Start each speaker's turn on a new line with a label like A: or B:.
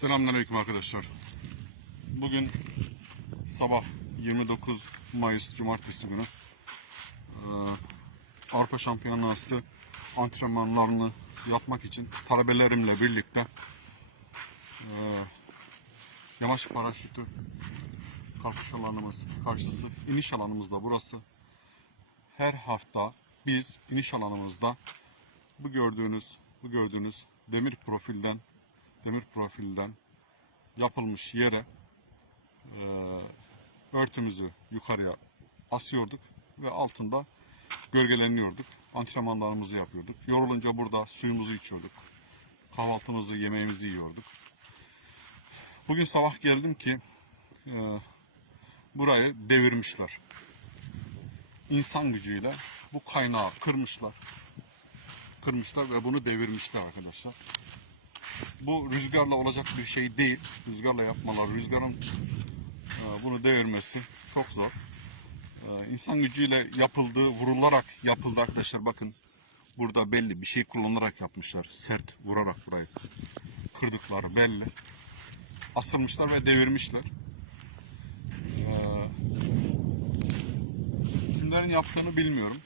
A: Selamünaleyküm arkadaşlar. Bugün sabah 29 Mayıs Cumartesi günü Avrupa Şampiyonası antrenmanlarını yapmak için talebelerimle birlikte yamaç paraşütü kalkış alanımız karşısı iniş alanımız da burası. Her hafta biz iniş alanımızda bu gördüğünüz bu gördüğünüz demir profilden demir profilden yapılmış yere e, örtümüzü yukarıya asıyorduk ve altında gölgeleniyorduk. Antrenmanlarımızı yapıyorduk. Yorulunca burada suyumuzu içiyorduk. Kahvaltımızı, yemeğimizi yiyorduk. Bugün sabah geldim ki e, burayı devirmişler. İnsan gücüyle bu kaynağı kırmışlar. Kırmışlar ve bunu devirmişler arkadaşlar. Bu rüzgarla olacak bir şey değil. Rüzgarla yapmalar, rüzgarın e, bunu devirmesi çok zor. E, İnsan gücüyle yapıldığı, vurularak yapıldı arkadaşlar. Bakın burada belli bir şey kullanarak yapmışlar. Sert vurarak burayı kırdıkları belli. Asılmışlar ve devirmişler. E, Kimlerin yaptığını bilmiyorum.